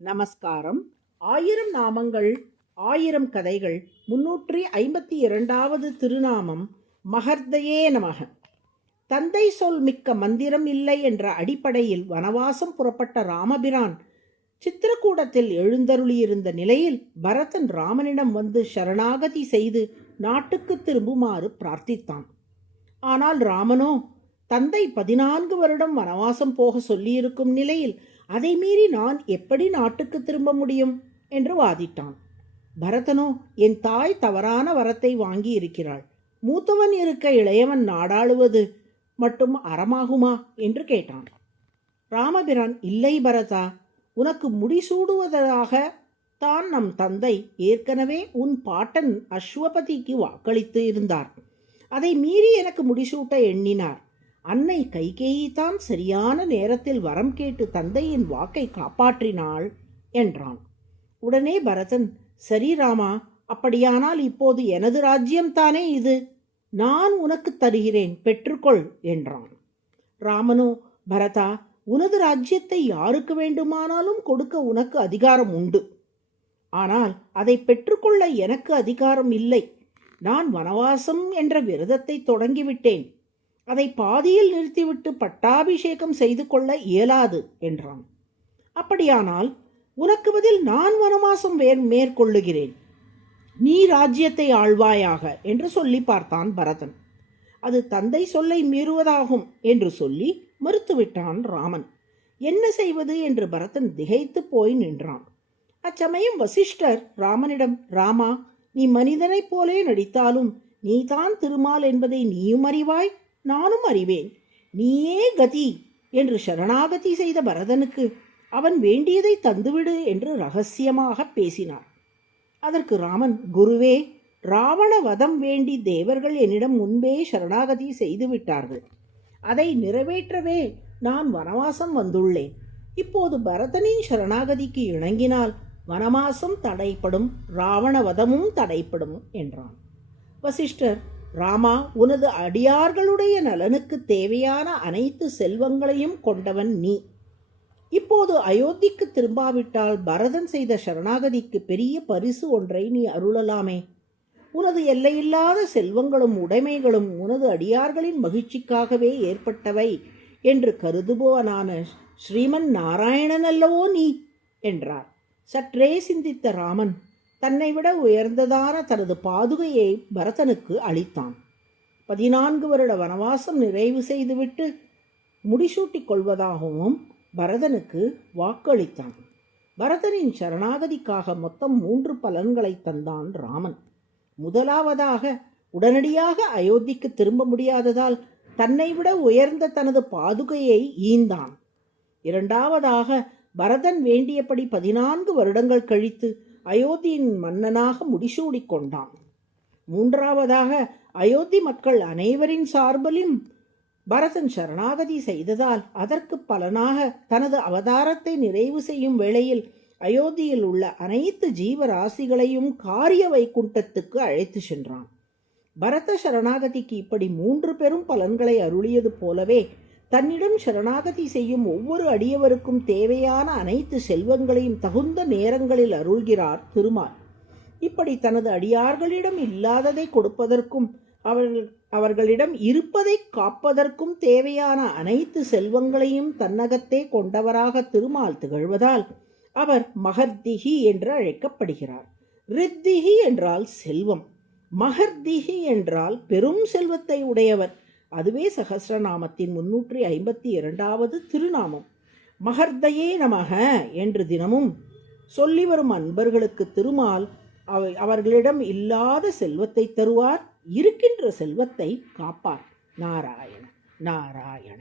நமஸ்காரம். 1000 நாமங்கள் 1000 கதைகள் 352வது திருநாமம் மகர்தயே நமக. தந்தை சொல் மிக்க மந்திரம் இல்லை என்ற அடிப்படையில் வனவாசம் புறப்பட்ட ராமபிரான் சித்திரக்கூடத்தில் எழுந்தருளியிருந்த நிலையில் பரதன் ராமனிடம் வந்து சரணாகதி செய்து நாட்டுக்கு திரும்புமாறு பிரார்த்தித்தான். ஆனால் ராமனோ தந்தை 14 வருடம் வனவாசம் போக சொல்லியிருக்கும் நிலையில் அதை மீறி நான் எப்படி நாட்டுக்கு திரும்ப முடியும் என்று வாதிட்டான். பரதனோ என் தாய் தவறான வரத்தை வாங்கி இருக்கிறாள், மூத்தவன் இருக்க இளையவன் நாடாளுவது மட்டும் அறமாகுமா என்று கேட்டான். ராமபிரான், இல்லை பரதா, உனக்கு முடிசூடுவதாக தான் நம் தந்தை ஏற்கனவே உன் பாட்டன் அஸ்வபதிக்கு வாக்களித்து இருந்தார். அதை மீறி எனக்கு முடிசூட்ட எண்ணினார். அன்னை கைகேயிதான் சரியான நேரத்தில் வரம் கேட்டு தந்தையின் வாக்கை காப்பாற்றினாள் என்றான். உடனே பரதன், சரி ராமா, அப்படியானால் இப்போது எனது ராஜ்யம்தானே இது, நான் உனக்கு தருகிறேன், பெற்றுக்கொள் என்றான். ராமனோ, பரதா, உனது ராஜ்யத்தை யாருக்கு வேண்டுமானாலும் கொடுக்க உனக்கு அதிகாரம் உண்டு. ஆனால் அதை பெற்றுக்கொள்ள எனக்கு அதிகாரம் இல்லை. நான் வனவாசம் என்ற விரதத்தை தொடங்கிவிட்டேன். அதை பாதியில் நிறுத்திவிட்டு பட்டாபிஷேகம் செய்து கொள்ள இயலாது என்றான். அப்படியானால் உனக்கு பதில் நான் வனவாசம் மேற்கொள்ளுகிறேன், நீ ராஜ்யத்தை ஆழ்வாயாக என்று சொல்லி பார்த்தான் பரதன். அது தந்தை சொல்லை மீறுவதாகும் என்று சொல்லி மறுத்துவிட்டான் ராமன். என்ன செய்வது என்று பரதன் திகைத்து போய் நின்றான். அச்சமயம் வசிஷ்டர் ராமனிடம், ராமா, நீ மனிதனைப் போலே நடித்தாலும் நீதான் திருமால் என்பதை நீயும் அறிவாய், நானும் அறிவேன். நீயே கதி என்று சரணாகதி செய்த பரதனுக்கு அவன் வேண்டியதை தந்துவிடு என்று ரகசியமாக பேசினார். அதற்கு ராமன், குருவே, ராவண வதம் வேண்டி தேவர்கள் என்னிடம் முன்பே சரணாகதி செய்து விட்டார்கள். அதை நிறைவேற்றவே நான் வனவாசம் வந்துள்ளேன். இப்போது பரதனின் சரணாகதிக்கு இணங்கினால் வனவாசம் தடைப்படும், ராவணவதமும் தடைப்படும் என்றான். வசிஷ்டர், ராமா, உனது அடியார்களுடைய நலனுக்கு தேவையான அனைத்து செல்வங்களையும் கொண்டவன் நீ. இப்போது அயோத்திக்கு திரும்பாவிட்டால் பரதன் செய்த சரணாகதிக்கு பெரிய பரிசு ஒன்றை நீ அருளலாமே. உனது எல்லையில்லாத செல்வங்களும் உடைமைகளும் உனது அடியார்களின் மகிழ்ச்சிக்காகவே ஏற்பட்டவை என்று கருதுபவனான ஸ்ரீமன் நாராயணன் அல்லவோ நீ என்றார். சற்றே சிந்தித்த ராமன் தன்னை விட உயர்ந்ததான தனது பாதுகையை பரதனுக்கு அளித்தான். 14 வருட வனவாசம் நிறைவு செய்துவிட்டு முடிசூட்டிக் கொள்வதாகவும் பரதனுக்கு வாக்களித்தான். பரதனின் சரணாகதிக்காக மொத்தம் 3 பலன்களை தந்தான் ராமன். முதலாவதாக, உடனடியாக அயோத்திக்கு திரும்ப முடியாததால் தன்னை விட உயர்ந்த தனது பாதுகையை ஈந்தான். இரண்டாவதாக, பரதன் வேண்டியபடி 14 வருடங்கள் கழித்து அயோத்தியின் மன்னனாக முடிசூடிக் கொண்டான். மூன்றாவதாக, அயோத்தி மக்கள் அனைவரின் சார்பிலும் பரதன் சரணாகதி செய்ததால் அதற்கு பலனாக தனது அவதாரத்தை நிறைவு செய்யும் வேளையில் அயோத்தியில் உள்ள அனைத்து ஜீவராசிகளையும் காரிய வைகுண்டத்துக்கு அழைத்து சென்றான். பரத சரணாகதிக்கு இப்படி 3 பெரும் பலன்களை அருளியது போலவே தன்னிடம் சரணாகதி செய்யும் ஒவ்வொரு அடியவருக்கும் தேவையான அனைத்து செல்வங்களையும் தகுந்த நேரங்களில் அருள்கிறார் திருமால். இப்படி தனது அடியார்களிடம் இல்லாததை கொடுப்பதற்கும் அவர்களிடம் இருப்பதை காப்பதற்கும் தேவையான அனைத்து செல்வங்களையும் தன்னகத்தே கொண்டவராக திருமால் திகழ்வதால் அவர் மகர்திகி என்று அழைக்கப்படுகிறார். ரித்திகி என்றால் செல்வம், மகர்திகி என்றால் பெரும் செல்வத்தை உடையவர். அதுவே சகஸ்ரநாமத்தின் 352வது திருநாமம். மகர்தயே நமக என்று தினமும் சொல்லி வரும் அன்பர்களுக்கு திருமால் அவர்களிடம் இல்லாத செல்வத்தை தருவார், இருக்கின்ற செல்வத்தை காப்பார். நாராயண நாராயண.